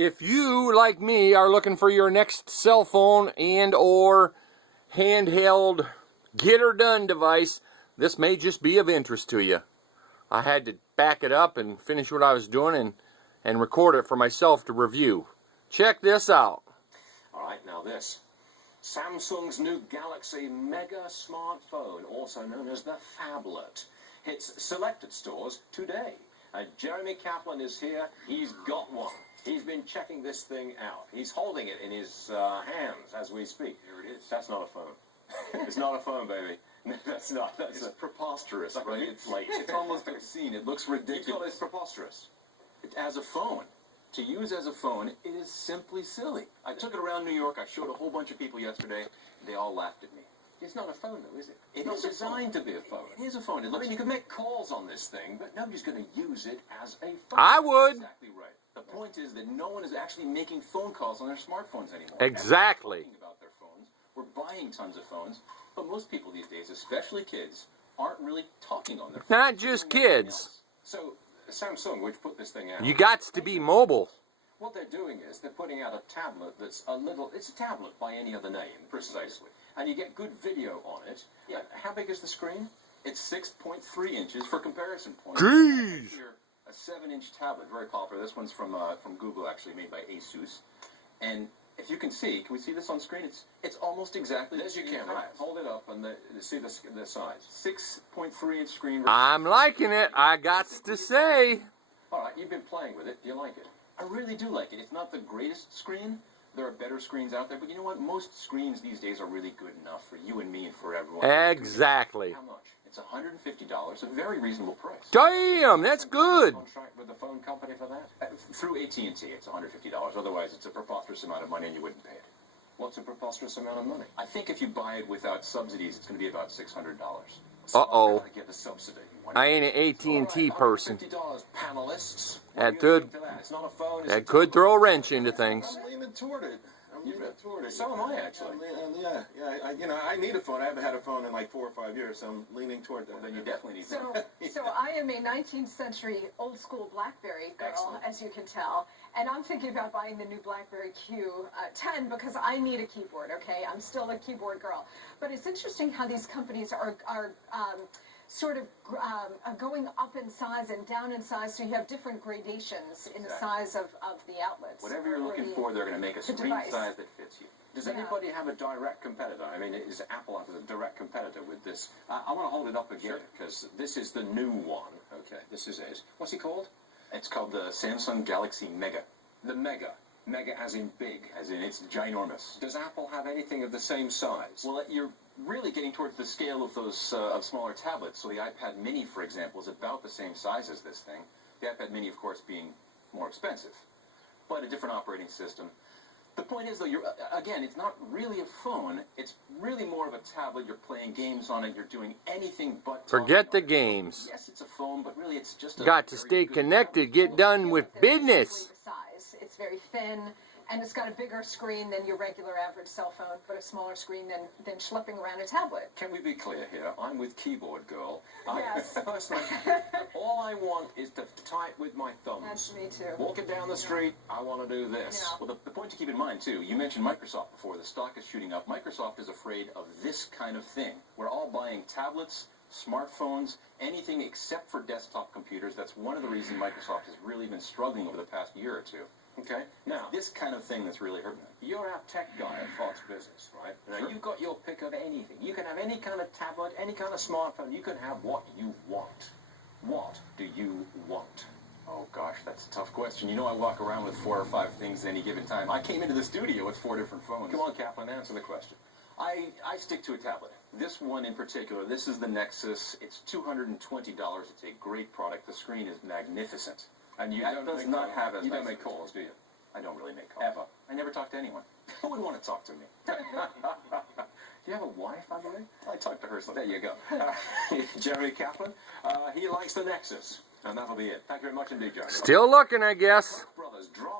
if you, like me, are looking for your next cell phone and or handheld get-her-done device, this may just be of interest to you. I had to back it up and finish what I was doing and record it for myself to review. Check this out. All right, now this. Samsung's new Galaxy Mega smartphone, also known as the Phablet, hits selected stores today. Jeremy Kaplan is here. He's got one. He's been checking this thing out. He's holding it in his hands as we speak. Here it is. That's not a phone. It's not a phone, baby. That's not. It's preposterous, right? It's almost obscene. It looks ridiculous. You call it preposterous? As a phone. To use as a phone, it is simply silly. I took it around New York. I showed a whole bunch of people yesterday. They all laughed at me. It's not a phone, though, is it? It's not designed to be a phone. It is a phone. I mean, you can make calls on this thing, but nobody's going to use it as a phone. I would. Exactly right. The point is that no one is actually making phone calls on their smartphones anymore. Exactly. Everyone's talking about their phones. We're buying tons of phones, but most people these days, especially kids, aren't really talking on their phones. Not just kids. So Samsung, which put this thing out, You got to be mobile. what they're doing is they're putting out a tablet that's it's a tablet by any other name, precisely. And you get good video on it. Yeah. How big is the screen? It's 6.3 inches for comparison point. Jeez. Here, a 7-inch tablet, very popular. This one's from Google, actually, made by Asus. And if you can see, can we see this on screen? It's almost exactly. There's your camera. Hold it up and see the size. 6.3 inch screen. I'm liking it, I got to say. All right, you've been playing with it. Do you like it? I really do like it. It's not the greatest screen. There are better screens out there, but you know what? Most screens these days are really good enough for you and me and for everyone. Exactly. How much? It's $150, a very reasonable price. Damn, that's good. Contract with the phone company for that? Through AT&T, it's $150. Otherwise, it's a preposterous amount of money, and you wouldn't pay it. What's a preposterous amount of money? I think if you buy it without subsidies, it's going to be about $600. So Uh-oh. I gotta get the subsidy. I ain't an AT&T person. $150, panelists. That could, It's not a phone. that could throw a wrench into things. I'm leaning toward it. So am I, actually. I need a phone. I haven't had a phone in like 4 or 5 years, so I'm leaning toward that. Then you definitely need So, one. so I am a 19th century old school BlackBerry girl, Excellent. as you can tell, and I'm thinking about buying the new BlackBerry Q10 because I need a keyboard. Okay, I'm still a keyboard girl, but it's interesting how these companies are sort of going up in size and down in size, so you have different gradations in the size of the outlets. Whatever you're looking for, they're going to make a screen device. size that fits you. Does anybody have a direct competitor? I mean, is Apple have a direct competitor with this? I want to hold it up again, because this is the new one. Okay, this is it. What's it called? It's called the Samsung Galaxy Mega. The Mega. Mega as in big, as in it's ginormous. Does Apple have anything of the same size? Well, you're really getting towards the scale of those of smaller tablets. So the iPad Mini, for example, is about the same size as this thing. The iPad Mini, of course, being more expensive, but a different operating system. The point is, though, again, it's not really a phone. It's really more of a tablet. You're playing games on it. You're doing anything but Forget the games. Yes, it's a phone, but really it's just a Got to very stay good connected, tablet. get done with business. Size. It's very thin, and it's got a bigger screen than your regular average cell phone, but a smaller screen than schlepping around a tablet. Can we be clear here? I'm with Keyboard Girl. Yes. All I want is to type with my thumbs. That's me too. Walking down the street, I want to do this. Yeah. Well, the point to keep in mind, too, you mentioned Microsoft before. The stock is shooting up. Microsoft is afraid of this kind of thing. We're all buying tablets, smartphones, anything except for desktop computers. That's one of the reasons Microsoft has really been struggling over the past year or two. Okay? Now, this kind of thing that's really hurting them. You're our tech guy at Fox Business, right? Now, you've got your pick of anything. You can have any kind of tablet, any kind of smartphone. You can have what you want. What do you want? Oh, gosh, that's a tough question. You know I walk around with 4 or 5 things at any given time. I came into the studio with 4 different phones. Come on, Kaplan, answer the question. I stick to a tablet. This one in particular, this is the Nexus. It's $220. It's a great product. The screen is magnificent. And you don't make calls, do you? I don't really make calls. Ever. I never talk to anyone. Who would want to talk to me? Do you have a wife, by the way? I talk to her, so there you go. Jeremy Kaplan, he likes the Nexus. And that'll be it. Thank you very much indeed, Jeremy. Still looking, I guess. Brothers, draw